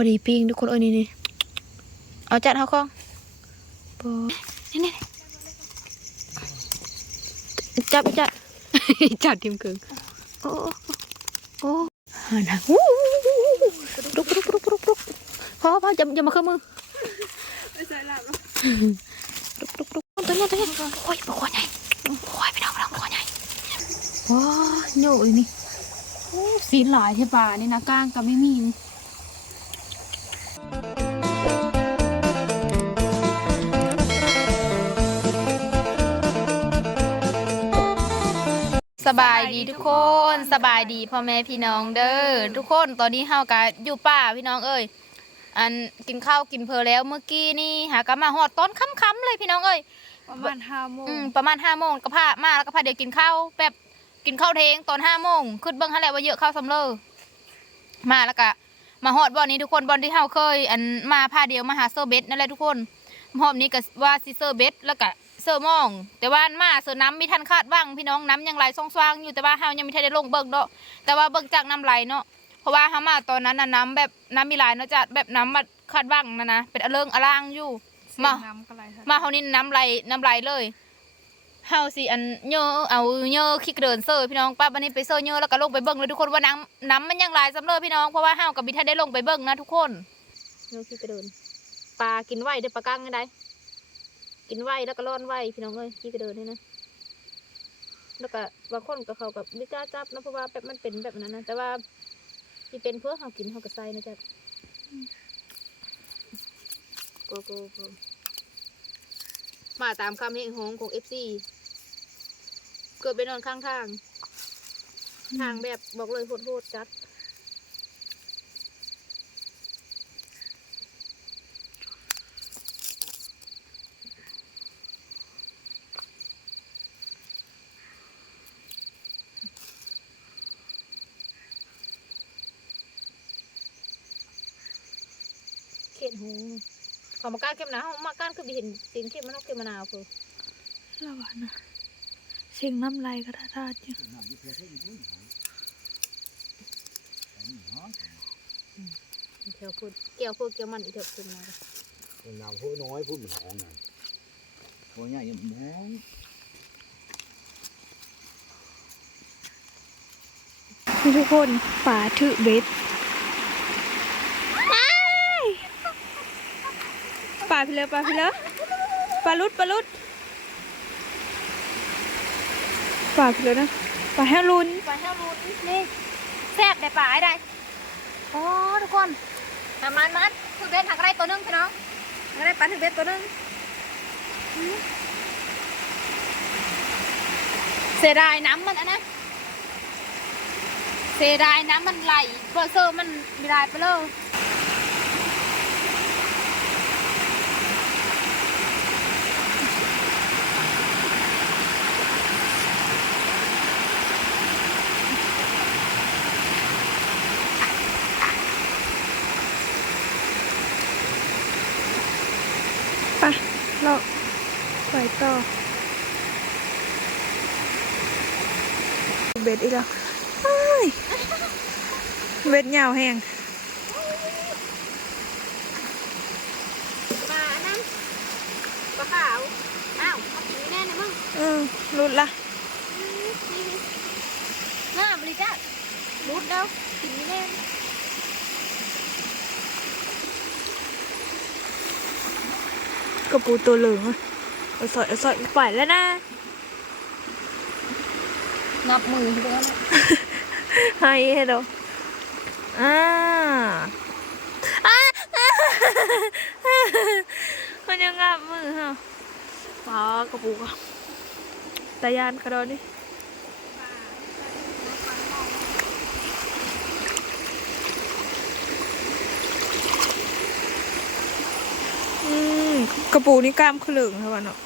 อดีปิ้งทุกคนเอ้ยนี่นี่เอาจัดเฮาคองปอนี่นี่นี่จับจัดจัดทิมเกิงโอ้โอ้หันหาวู้ลุกลุกลุกลุกลุกพอพออย่าอย่ามาเข้ามือไม่ใช่หลับลุกลุกลุกตัวนี้ตัวนี้โอ้ยปลาคอใหญ่โอ้ยไปน้องไปน้องปลาคอใหญ่ว้าโย่อีนี่สีหลายที่ป่านี่นะก้างก็ไม่มี สบายดีทุกคนสบายดีพ่อแม่พี่น้องเด้อทุกคนตอนนี้เฮากะอยู่ป่าพี่น้องเอ้ยอันกินข้าวกินเพลแล้วเมื่อกี้นี่หากะมาหอดต้นค่ำๆเลยพี่น้องเอ้ยประมาณห้าโมงอืมประมาณห้าโมงก็พามาแล้วก็พาเดี๋ยวกินข้าวแบบกินข้าวเทงตอนห้าโมงขึ้นเบิ้งหั่นแหละว่าเยอะข้าวสำเลอมาแล้วก็มาฮอดบอนนี้ทุกคนบอนที่เฮาเคย อันมาพาเดียวมาหาเซอร์เบสนั่นแหละทุกคนหอบนี้ก็ว่าซิเซอร์เบสแล้วก็ เซอร์มอง แต่ว่ามาเซอร์น้ำมีทันคาดว่างพี่น้องน้ำยังไหลซ่องๆอยู่แต่ว่าเฮายังไม่ทันได้ลงเบิ่งเนาะแต่ว่าเบิ่งจากน้ำไหลเนาะเพราะว่าเฮามาตอนนั้นน่ะน้ำแบบน้ำมีหลายเนาะจะแบบน้ำมาคาดว่างนะนะเป็นอเลิงอล่างอยู่เสียงมา น้ำก็ไหลค่ะมาเฮานี่น้ำไหลน้ำไหลเลยเฮาสิอันเยอะเอาเยอะขี้เดินเซอร์พี่น้องป้าบันนี้ไปเซอร์เยอะแล้วก็ลงไปเบิ่งเลยทุกคนว่าน้ำน้ำมันยังไหลสำเร็จพี่น้องเพราะว่าเฮากับบิทันได้ลงไปเบิ่งนะทุกคนเยอะขี้เดินปลากินไหวเด้อปลากั้งได้ กินไหวแล้วก็ร้อนไหวพี่น้องเอ้ยขี้เดินนี่นะแล้วก็บางคนก็เขากับไม่กล้าจับนะเพราะว่าแบบมันเป็นแบบนั้นนะแต่ว่าที่เป็นเพื่อเฮากินเฮาก็ใส่นะจ๊ะโกโก้มาตามคำเฮงโหงของ FC เกิดไปนอนข้างทางทางแบบบอกเลยโหดๆจัด เข็ดหง เขามาก้านเข้มหนาวเขามาก้านคือบีเห็นเสียงเข้มมันต้องเข้มมะนาวคือระวังนะเสียงน้ำไหลก็ท่าทาอยู่เที่ยวพูดเกี่ยวพูดเกี่ยวมันอีกเถอะขึ้นมาคนเราพูดน้อยพูดเหมือนห้องไงพูดใหญ่ยังมองนี่ทุกคนป่าถือเบ็ดาพี่เลอป่าพี่เลอปลาลุดปลาลุดป่าพี่เลอนะป่าแฮลุนปลาแห้วรูนนี่แซ่บได้ปลาได้โอ้ทุกคนทำมันมันคือเบ็ดหักไรตัวนึงพี่น้องหักไรปลาถึงเบ็ดตัวนึงเสียดายน้ำมันอันนะเสียดายน้ำมันไหลเบอร์เซอร์มันไม่ได้ไปเลย ไปเราไปต่อเบ็ดอีกแล้วเอ้ยเบ็ดยาวแห้งปลานั่นปลาขาวอ้าวมากินแน่เลยมึงอืมรุดละน่าบริจาครูดแล้วกินแน่กระปูตัวเหลืองอะเอาสอยเอาสอยไปแล้วนะ งับมือที่ตรงนั้นให้ให้ดูอ่าอ่ามันยังงับมือฮะปลากระปูกะตายานกระโดดนี่อืมกระปูนี่กล้ามขลึงค่ะวันเนาะ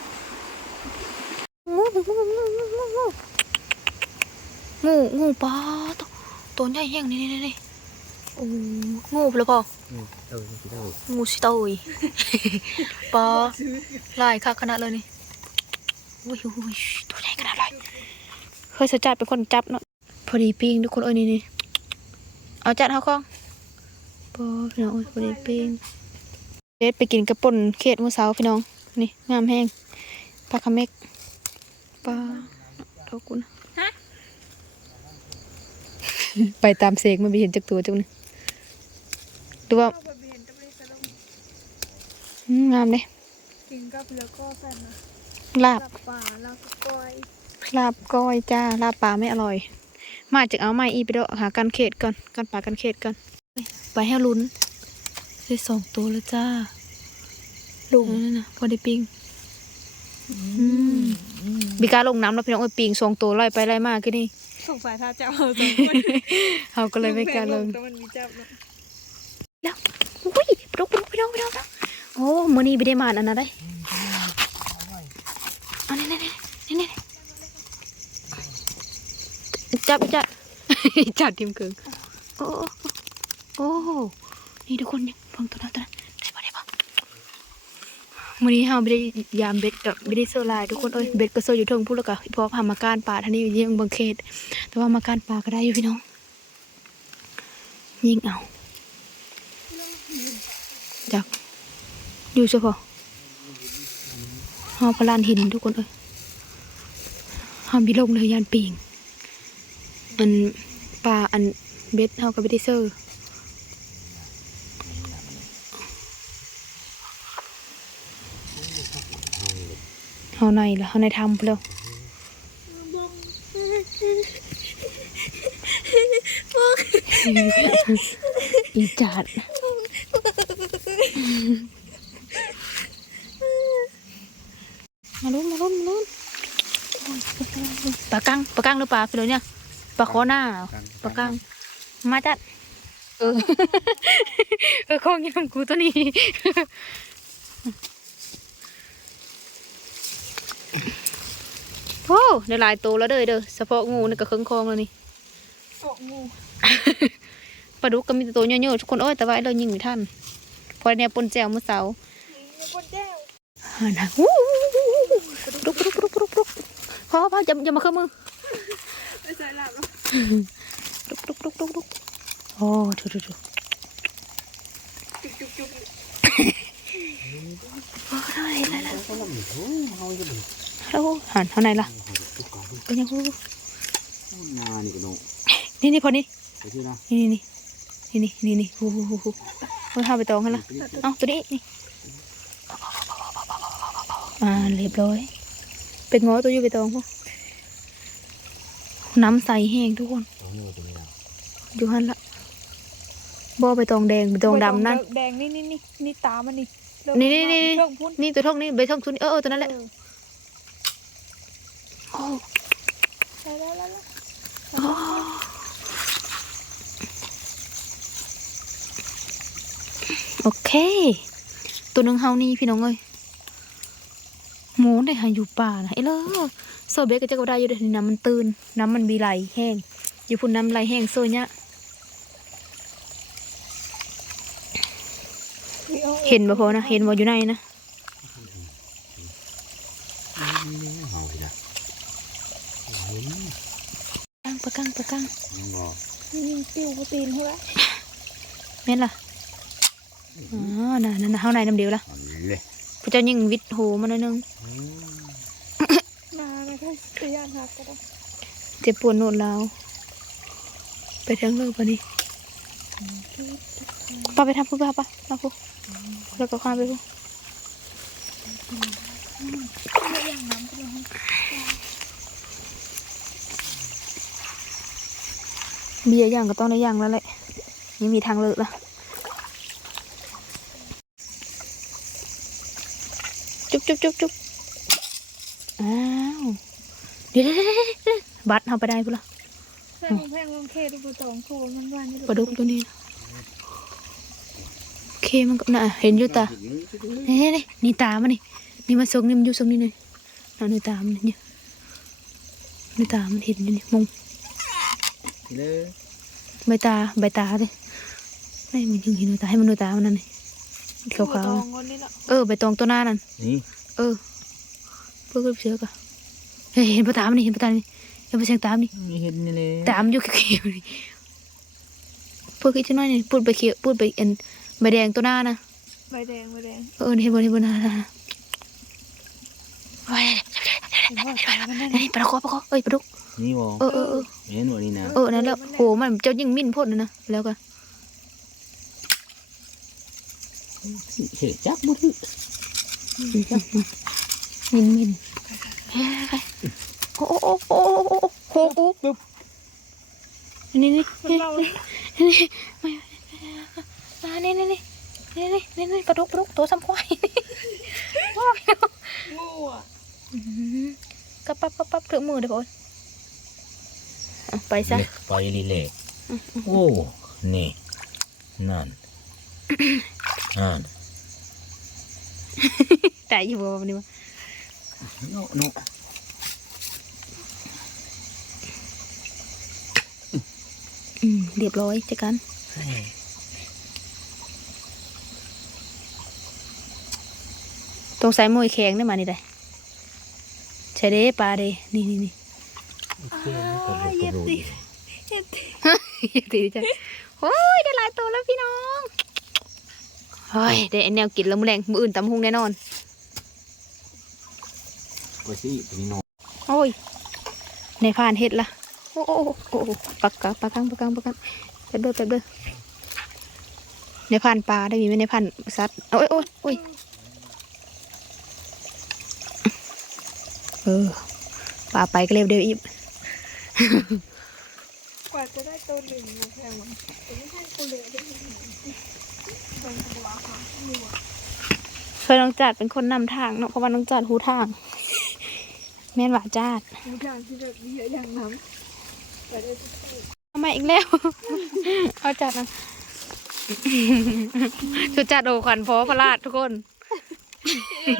งูงูปลาตัวตัวใหญ่แห้งนี่นี่นี่โอ้งูไปแล้วพ่องูสิเตยปลาลายค่กขนาดเลยนี่อุ้ยอุ้ยตัวใหญ่ขนาดเลยเคยสจัดเป็นคนจับเนาะพอดีปิงทุกคนเอ้ยนี่นี่เอาจัดเขาข้องปอพี่น้องพอดีปิงเด็ไปกินกระปุ่นเขียดมือเสาพี่น้องนี่งามแห้งปลาคาเมกปลาดอกกุนะ ไปตามเสกมันไปเห็นจากตัวจังนี่ดูว่าเข้าไปเห็นตะเบกระลงอืมงามเลยกินกับแล้วก็แฟนนะลาบกับป่าแล้วก็กล้อยลาบก้อยจ้าลาบปลาไม่อร่อย มาจากเอาไม้อีไปเดาะหากันเขตก่อนกันปลากันเขตก่อนไปให้ลุ้นได้สองตัวแล้วจ้าลุงนั่นนะพอได้ปิงอืมบีกาลงน้ำแล้วพี่น้องเอ้ยปิงสองตัวไล่ไปไล่มาก็นี่ สงสัยถ้าเจ้าเอาสองคนเขาก็เลยไม่กล้าลงแต่มันมีจับเนาะแล้วอุ้ยปลุกปลุกพี่น้องพี่น้องโอ้มื้อนี้ไม่ได้มาอันนั้นได้อันนี้นี่นี่นี่จับจับจับทีมเกิงโอ้โอ้โอ้นี่ทุกคนเนี่ยฟังตัวนั้นตัวนั้นได้ปะได้ปะ มื้อนี้เฮาไม่ได้ยามเบ็ดกับไม่ได้เซอร์ไลน์ทุกคนเอ้ยเบ็ดก็เซอร์อยู่เทิงพูดแล้วก็พอพามาการป่าท่านี้อยู่ยังบางเขตแต่ว่ามาการป่าก็ได้อยู่พี่น้อง ยิงเอาจักอยู่เฉพาะหอพลานหินทุกคนเอ้ยหอมีลงเลยยานปิงอันปลาอันเบ็ดเฮากับเบดเซอร์าในละเฮาในทำไปแล้วอีจัดมาลุ้นมาลุ้นมาลุ้นโอ้ยปลากังปลากังหรือปลาฟิโลเนี่ยปลาคอหน้าเหรอปลากังมาจัดเออเออของยำกูตัวนี้ โอ้ได้หลายตัวแล้วเด้อเด้อเฉพาะงูนี่ก็เครื่องคองแล้วนี่โกะงูปลาดุกก็มีแต่ตัวเยอะๆทุกคนโอ้ยแต่ว่าไอ้เรายิงไม่ทันพอเนี่ยปนแจวเมื่อเสาร์มีคนแก้วอ่านะวู้ปลาดุกปลาดุกปลาดุกปลาดุกปลาดุกพอพออย่าอย่ามาเข้ามือไม่ใส่หลับหรอกดุกดุกดุกดุกดุกโอ้ดูดูดูจุกจุกจุกโอ้ยอะไรล่ะ เขาลำหนึ่งเขาจะเป็นแล้วหันเท่าไหนล่ะทุกการก็ยังรู้นานี่ก็โนนี่นี่พอนี่ไปที่นะนี่นี่นี่นี่นี่นี่ฮู้ฮู้ฮู้ฮู้เออเข้าไปตองกันละเอ้าตัวนี้นี่อ่าเรียบร้อย เป็นง้อตัวอยู่ไปตองพวกน้ำใสแห้งทุกคนตรงนี้ตรงนี้นะอยู่หันละบ่อไปตองแดงไปตองดำนั่นแดงนี่นี่นี่นี่ตามันนี่นี่นี่นี่เพิ่งพุ่นนี่ตัวทองนี่ใบทองทุนเออเออตัวนั้นแหละเออ โอ้แล้วแล้วแล้วโอเค ตัวนึงเฮานี่พี่น้องเอ้ยหมูได้หาอยู่ป่านะเอ้เลยโซเบกก็จะก็ได้อยู่เด้อนี่น้ำมันตื่นน้ำมันมีไหลแห้ง อยู่พุ่นน้ำไหลแห้งโซเนี่ยเห็นบ่พอนะ เห็นบ่อยู่ในนะ กังปะกังปะกังมันบอกนี่ปิ้วโปรตีนเขาละแม่นล่ะอ๋อน่ะนั่นน่ะเฮาในน้ำเดียวล่ะอันเลยพระเจ้ายิงวิทย์โหมาหน่อยนึงนานะคะพยานหักก็ได้เจ็บปวดโนดลาวไปทางเลิกปะนี่ป้าไปทำพูดป้าป้ามาพูดแล้วก็ข้ามไปพูด เบียร์ย่างก็ต้องได้ย่างแล้วแหละยังมีทางเลิกละจุ๊บจุ๊บจุ๊บจุ๊บอ้าวเดี๋ยวเดี๋ยวเดี๋ยวเดี๋ยวบัตรเอาไปได้พูดละใส่ของแพงลงเคดูปลาตองโคมันว่านี่ปลาดุกตัวนี้นะโอเคมันก็น่ะเห็นอยู่ตาเฮ้ยนี่นี่ตามันนี่นี่มันทรงนี่มันอยู่ทรงนี้เลยเอาในตามันนี่ในตามันเห็นอยู่นี่ม องเลยใบตาใบตาเลยไม่มันยังเห็นในตาให้มันในตามันนั่นนี่ขาวปลาตองคนนี้ละๆเออใบตองตัวหน้านั่นนี่เออเพื่อเสือกะเฮ้ยเห็นปลาตามนี่เห็นปลาตามนี่เห็นปลาเสียงตามนี่มีเห็นนี่เลยตามอยู่เขียวๆนี่ไปพูดขึ้นจังหน่อยนี่พูดไปเขียวพูดไปเอ็นใบแดงตัวหน้านะใบแดงใบแดงเออเห็นบนเห็นบนนะโอ้ยผมว่าตายมันได้นี่ปลาคอปลาคอเอ้ยปลาดุก นี่บ่เออเออเออเห็นบ่นี่นะเออนั่นแล้วโหมันเจ้ายิ่งมิ่นพ่นนะนะแล้วก็เฮ้ยจักบ่ถือมิ่นมิ่นเฮ้ยไปโอ้โอ้โอ้โอ้โอ้โหกูปึ๊บนี่นี่คนนี่เรานี่มานี่นี่นี่นี่นี่นี่นี่ปลาดุกปลาดุกตัวซ้ำควายงูอะกระปั๊บกระปั๊บถึงมือเดี๋ยวก่อนเอา ไปซะไปลีเล่โอ้ นี่ นั่น นั่นแต่อยู่บ่วันนี้วะโนโนอืมเรียบร้อยจัดการตรงสายมวยแข็งได้มานี่ได้ใช่เด้ปลาเด้นี่นี่นี่ เย็บดิเย็บดิอยากตีจ้ะโอ้ยได้หลายตัวแล้วพี่น้องเฮ้ยได้ไอ้แนวกินแล้วมือแรงมืออื่นตำหุงแน่นอนไปสิตัวนี้โนโอ้ยในผ่านเห็ดละโอ้โอ้โอ้โอ้โอ้ปักกะปักกังปักกังปักกังแป๊บเด้อแป๊บเด้อในผ่านปลาได้มีไหมในผ่านสัตว์โอ้ยโอ้ยโอ้ยเออปลาไปก็เร็วเดียวอีก กว่าจะได้ตัวหนึ่งมาแพงมันแต่ไม่ให้กูเหลือได้ยังไงมันตัวค่ะงูอะเคยน้องจัดเป็นคนนำทางเนาะเพราะว่าน้องจัดหูทาง แม่นหวาจัดงูทางที่แบบเยอะอย่างน้ำแต่ได้ทุกตัวทำไมอีกแล้วเอาจัดนะสุดจัดโอขวัญพอพระราชทุกคน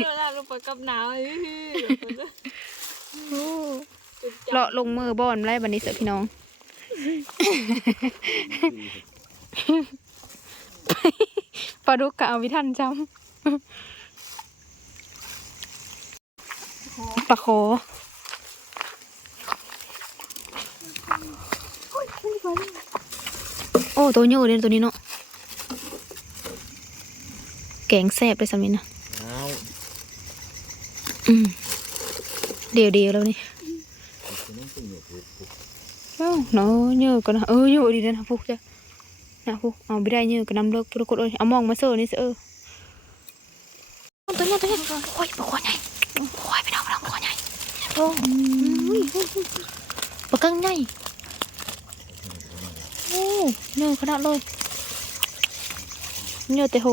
เวลาลงไปกับหนาวอ้ เลาะลงมือบอนไล่บันนี้เสือพี่น้อง ปลาดุกกะเอาวิทันจำปลาโคโอ้ตัวโย่เลยตัวนี้เนาะแกงแซ่บเลยสามีนะเอาอืมเดี๋ยวเดียวแล้วนี่ เอ้าเนาะเยอะกันนะเออเยอะดีนะพวกจ้ะนะพวกเอาไม่ได้เยอะกันนำเลิกปรากฏเลยเอามองมาเสิร์ฟนี่เสิเออตัวนี้ตัวนี้โอ้ยปลาขวานใหญ่โอ้ยไปน้องไปน้องปลาขวานใหญ่โอ้ยปลากังใหญ่โอ้เยอะขนาดเลยเยอะแต่โห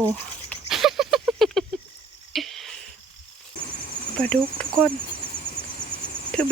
ปลาดุกทุกคนถือ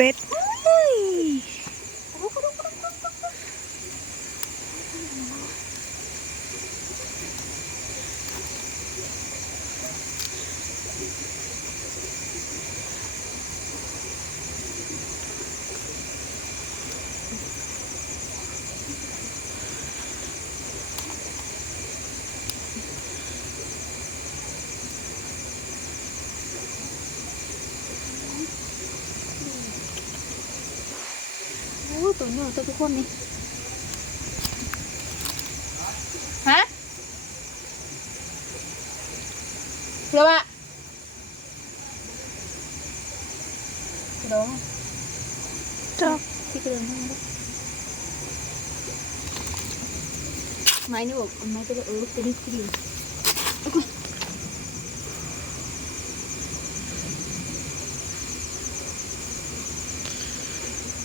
ตัวเยอะตัวทุกคนนี่ฮะเดี๋ยวอะกระโดดจ้าที่กระโดดให้มันด้วยไม้นี่บอกไม้จะได้เออตัวนี้คือดี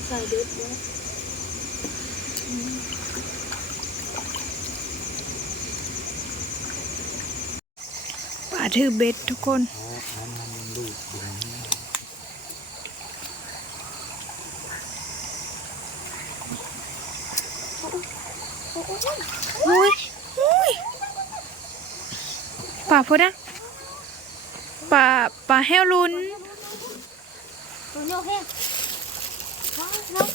ใส่เด็ดด้วย ปลาถือเบ็ดทุกคนน้ำมันลูกดึงโอ้ยโอ้ยปลาพดอะปลาปลาแห้วลุน ตัวโยกแห้งว้าวน้อง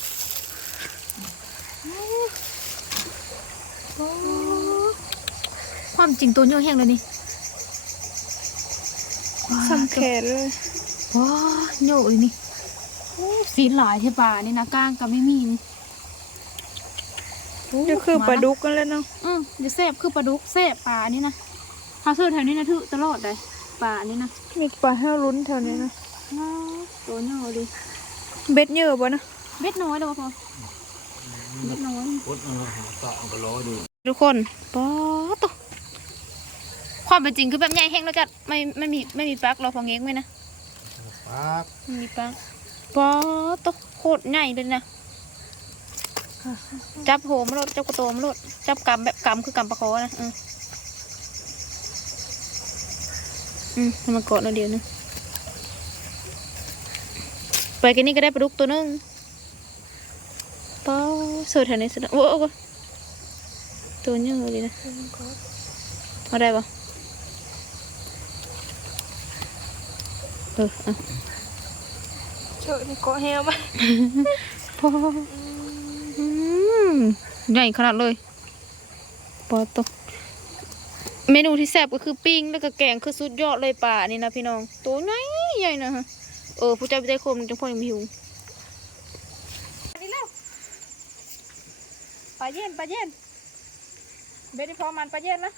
โอ้ ความจริงตัวโยกแห้งเลยนี่สำแขนเลยว้าโยกเลยนี่โอ้สีหลายเทปลานี่นะก้างก็ไม่มีนี่นี่คือปลาดุกกันแล้วเนาะอืมเดี๋ยวแซ่บคือปลาดุกแซ่บปลาอันนี้นะถ้าเสื้อแถวนี้นะถือตลอดเลยปลาอันนี้นะมีปลาให้เราลุ้นแถวนี้นะว้าวตัวเน่าดิเบ็ดเยอะบ่นะเบ็ดน้อยเลยวะพอ เบ็ดน้อยพุทธหาต่อก็รอดูทุกคนป๊อดตัวความเป็นจริงคือแบบใหญ่แห้งแล้วจัดไม่ไม่มีไม่มีปลั๊กเราพอเงี้ยไหมนะปั๊บไม่มีปลั๊กป๊อดตัวโคตรใหญ่เลยนะจับโหมารถจับกระโตมารถจับกำแบบกำคือกำปลาคอนะอืมอืมให้มันเกาะหน่อยเดียวนึงไปกันนี่ก็ได้ปลาดุกตัวหนึงป๊อดเสือแถวนี้สุดโอ้โหตัวเยอะเลยนะเอาได้ปะเออเอาเชอะนี่เกาะแฮวปะพออืมใหญ่ขนาดเลยปอตวเมนูที่แซ่บก็คือปิ้งแล้วก็แกงคือสุดยอดเลยป่านี่นะพี่น้อง ตัวใหญ่ใหญ่นะฮะเออผู้เจ้าไปได้คมจังพ่อยังหิวอันนี้แล้วปลา เย็นปลาเย็นเบ็ดที่พอมันปลาเย็นนะ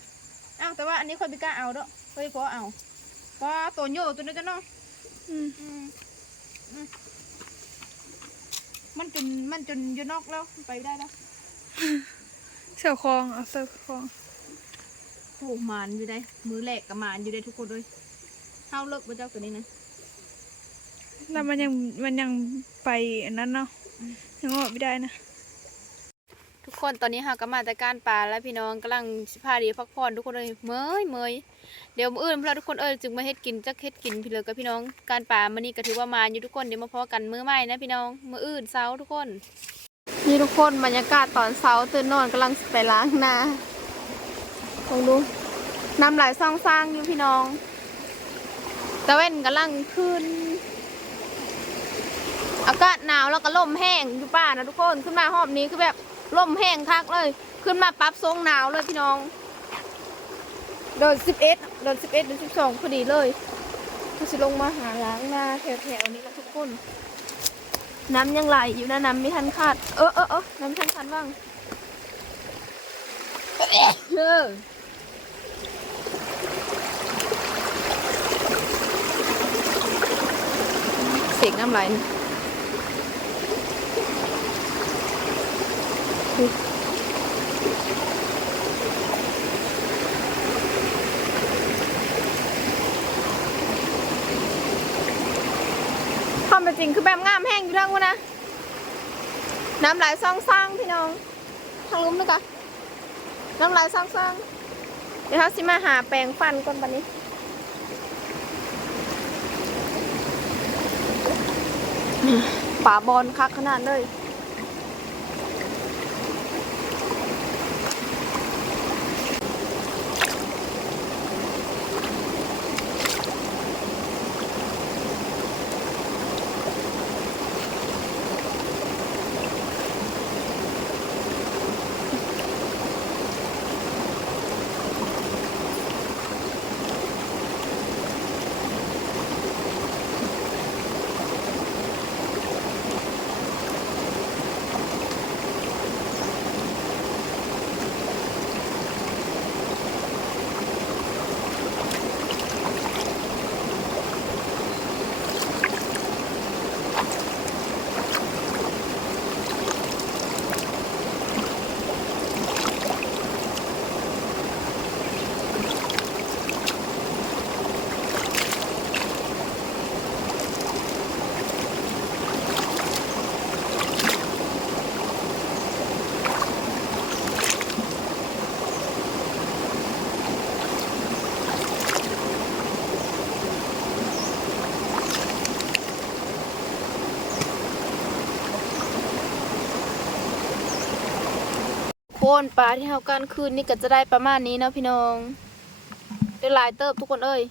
อ้าวแต่ว่าอันนี้ค่อยไปกล้าเอาเด้อค่อยพอเอาเพราะว่าตัวโยตัวนี้จะน้องอืมอืมอืมมันจนมันจนอยู่นอกแล้วมันไปได้แล้วเสือคลองเอาเสือคลองโอ้หมานอยู่ได้ มือแหลกกับหมานอยู่ได้ทุกคนเลยเท่าเลิกพระเจ้าตัวนี้นะแล้วมันยังมันยังไปอันนั้นเนาะยังออกไม่ได้นะ ทุกคนตอนนี้หาก็มาแต่การป่าแล้วพี่น้องกำลังสิพาเดีพักผ่อนทุกคนเลยเมยเมยเดี๋ยวมื้ออื่นพวกเราทุกคนเอ้ยจึงมาเฮ็ดกินจักเฮ็ดกินพี่เลยกับพี่น้องการป่ามันนี่ก็ถือว่ามาอยู่ทุกคนเดี๋ยวมาพอกันมื้อใหม่นะพี่น้องมื้ออื่นเช้าทุกคน นี่ทุกคนบรรยากาศตอนเช้าตื่นนอนกำลังไปล้างหน้าลองดูน้ำไหลซ่องซางอยู่พี่น้องตะเว้นกำลังขึ้นอากาศหนาวแล้วก็ลมแห้งอยู่ป่านะทุกคนขึ้นมาหอบนี้คือแบบ ลมแห้งคักเลย ขึ้นมาปั๊บทรงหนาวเลยพี่น้อง เดินสิบเอ็ดเดินสิบเอ็ดเดินสิบสองพอดีเลยก็จะลงมาหาล้างหน้าแถวๆนี้แล้วทุกคน น้ำยังไหลอยู่นะน้ำไม่ทันขาด เออเออเออน้ำไม่ทันขาดบ้างเออเสียงน้ำไหลนะ ความเป็นจริงคือแบบงามแห้งอยู่ทั้งวันนะน้ำไหลซองซางพี่น้องทางลุ้มด้วยกันน้ำไหลซองซางเดี๋ยวเขาสิมาหาแปรงฟันก่อนบันนี้ ป่าบอลคักขนาดเลย คนปลาที่เฮากันคืนนี่ก็จะได้ประมาณนี้เนาะพี่น้องได้หลายเติบทุกคนเอ้ย